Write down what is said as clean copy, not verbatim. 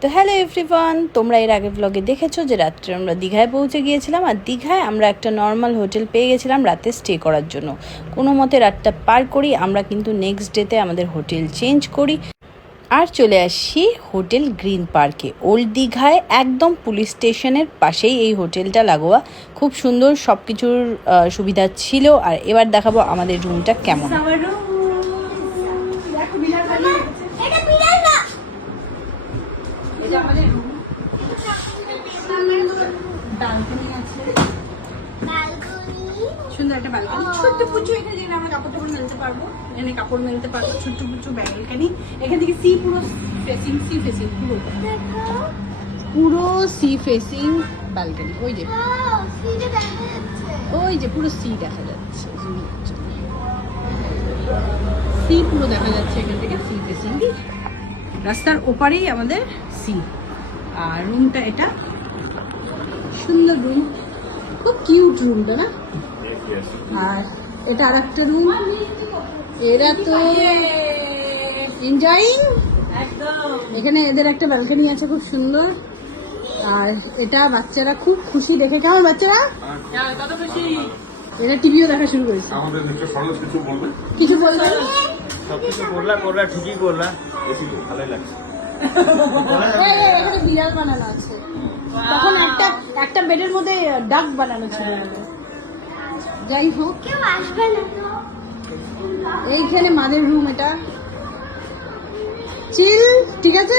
তো hello everyone, তোমরা এর আগে ব্লগে দেখেছো যে রাত্রে আমরা দীঘায় পৌঁছে গিয়েছিলাম। আর দীঘায় আমরা একটা নর্মাল হোটেল পেয়ে গেছিলাম রাতে স্টে করার জন্য। কোনো মতে রাতটা পার করি। আমরা কিন্তু নেক্সট ডেতে আমাদের হোটেল চেঞ্জ করি আর চলে আসি হোটেল গ্রিন পার্কে। ওল্ড দীঘায় একদম পুলিশ স্টেশনের পাশেই এই হোটেলটা লাগোয়া। খুব সুন্দর সব কিছুর সুবিধা ছিল। আর এবার দেখাবো আমাদের রুমটা কেমন। সুন্দর একটা ব্যালকনি, ছোট্ট পুচু। এখানে আমরা কাপড় টাপড় মেলতে পারবো, এখানে কাপড় মেলতে পারবো। ছোট্ট পুচু ব্যালকনি, এখান থেকে সি পুরো ফেসিং, পুরো সি ফেসিং ব্যালকনি। ওই যে পুরো সি দেখা যাচ্ছে, সি পুরো দেখা যাচ্ছে এখান থেকে, সি ফেসিং। রাস্তার ওপারেই আমাদের সি। আর রুমটা এটা সুন্দর রুম, খুব কিউট রুমটা না? আর এটা আর একটা রুম। এরা তো এনজয়িং, এখানে এদের একটা ব্যালকনি আছে খুব সুন্দর। আর এটা বাচ্চারা খুব খুশি দেখে। কেমন বাচ্চারা? কত খুশি! এরা টিভিও দেখা শুরু করেছে। কিছু বলবে? সবকিছু করলা ঠিকই করলা, ভালোই লাগছে। এখানে বিড়াল বানানো আছে, তখন একটা বেডের মধ্যে ডাক বানানো ছিল। যাই হোক, এইখানে মাদের রুম, এটা চিল, ঠিক আছে।